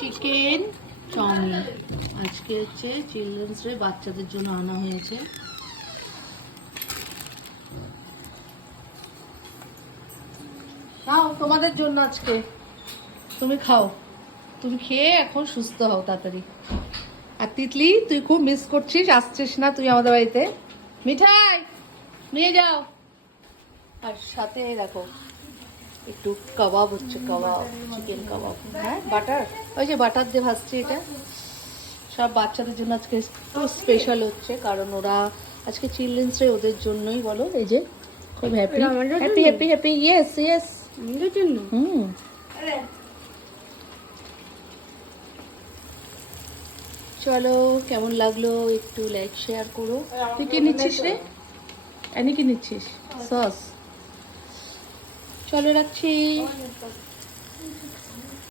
Chicken chowmein আজকে হচ্ছে children's day, বাচ্চাদের জন্য আনা হয়েছে। খাও, তোমাদের জন্য আজকে। তুমি খাও, তুমি খেয়ে এখন সুস্থ হও তাড়াতাড়ি। আর তিতলি, তুই খুব মিস করছিস, আসছিস না তুই আমাদের বাড়িতে। মিঠাই নিয়ে যাও। আর সাথে দেখো একটু কাবাব হচ্ছে, কাবাব, চিকেন কাবাব। হ্যাঁ, বাটার, ওই যে বাটার দিয়ে ভাজছি। এটা সব বাচ্চাদের জন্য আজকে একটু স্পেশাল হচ্ছে, কারণ ওরা আজকে চিলড্রেন্স ডে, ওদের জন্যই বলো। এই যে খুব happy happy happy happy. Yes yes, hmm. চলো, কেমন লাগলো একটু লাইক শেয়ার করো। তুই কি নিচ্ছিস রে? এনে কি নিচ্ছিস? সস। চলো রাখছি।